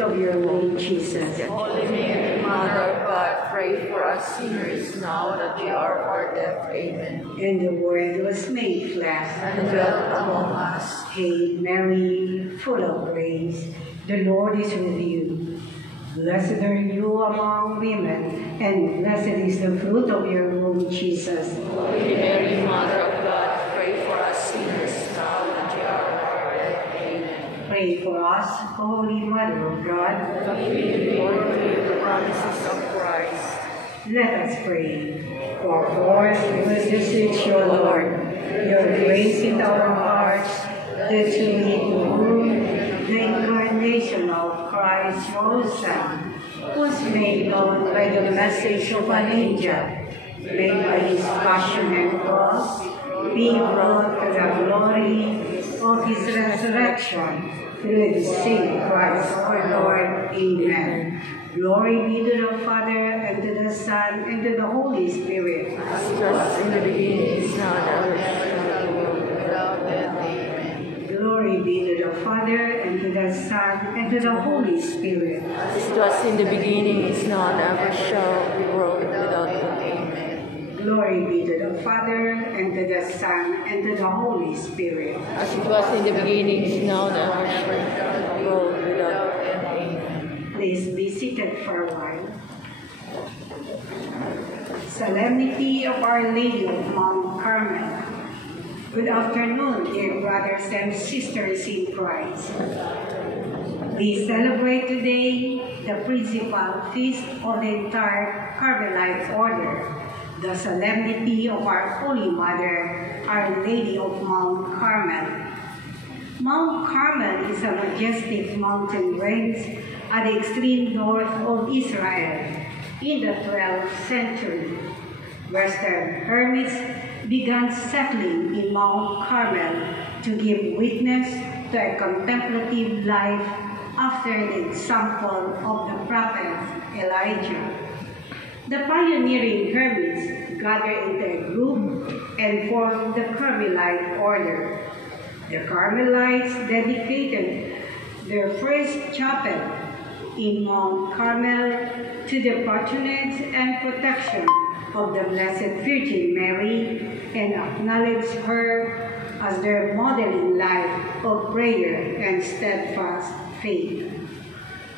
of your Lord Jesus. Holy Mary, Mother of God, pray for us sinners now and at the hour of our death. Amen. And the Word was made flesh And dwelt among us. Hail Mary, full of grace, the Lord is with you. Blessed are you among women, and blessed is the fruit of your womb, Jesus. Holy Mary, Mother of God, pray for us sinners now and at the hour of our death. Amen. Pray for us, Holy Mother of God. That we may be born to the promises of Christ. Let us pray. For forth was beseech your Lord, your grace in our hearts, that we behold the incarnation of Christ your Son, was made known by the message of an angel, made by his passion and cross, being brought to the glory of his resurrection, through the same Christ our Lord. Amen. Glory be to the Father, and to the Son, and to the Holy Spirit. As it was in the beginning, is now, and ever shall be, world without end. Amen. Glory be to the Father, and to the Son, and to the Holy Spirit. As it was in the beginning, is now, and ever shall be, world without end. Amen. Glory be to the Father, and to the Son, and to the Holy Spirit. As it was in the beginning, is now, and ever shall be, world without end. Amen. Please be seated for a while. Solemnity of Our Lady of Mount Carmel. Good afternoon, dear brothers and sisters in Christ. We celebrate today the principal feast of the entire Carmelite order, the solemnity of our Holy Mother, Our Lady of Mount Carmel. Mount Carmel is a majestic mountain range at the extreme north of Israel in the 12th century. Western hermits began settling in Mount Carmel to give witness to a contemplative life after the example of the prophet Elijah. The pioneering hermits gathered into a group and formed the Carmelite order. The Carmelites dedicated their first chapel in Mount Carmel to the patronage and protection of the Blessed Virgin Mary, and acknowledged her as their modeling life of prayer and steadfast faith.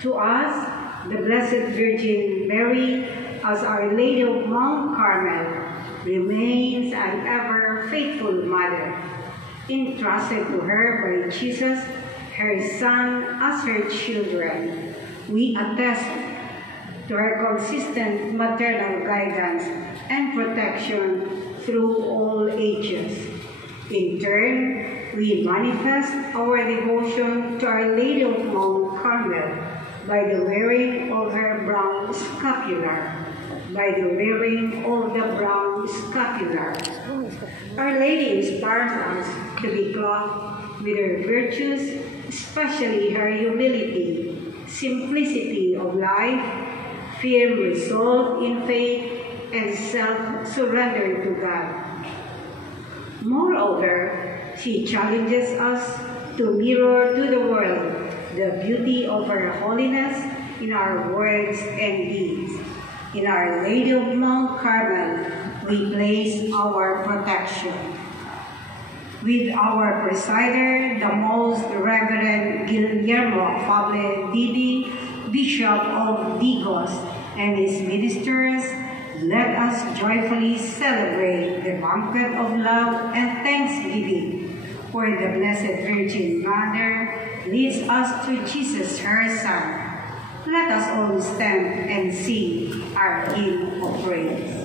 To us, the Blessed Virgin Mary, as Our Lady of Mount Carmel, remains an ever faithful mother, entrusted to her by Jesus, her Son, as her children. We attest to her consistent maternal guidance and protection through all ages. In turn, we manifest our devotion to Our Lady of Mount Carmel by the wearing of her brown scapular. Our Lady inspires us to be clothed with her virtues, especially her humility, simplicity of life, firm resolve in faith, and self-surrender to God. Moreover, she challenges us to mirror to the world the beauty of her holiness in our words and deeds. In Our Lady of Mount Carmel, we place our protection. With our presider, the Most Reverend Guillermo Fable Didi, Bishop of Digos, and his ministers, let us joyfully celebrate the banquet of love and thanksgiving, where the Blessed Virgin Mother leads us to Jesus, her Son. Let us all stand and sing our hymn of praise.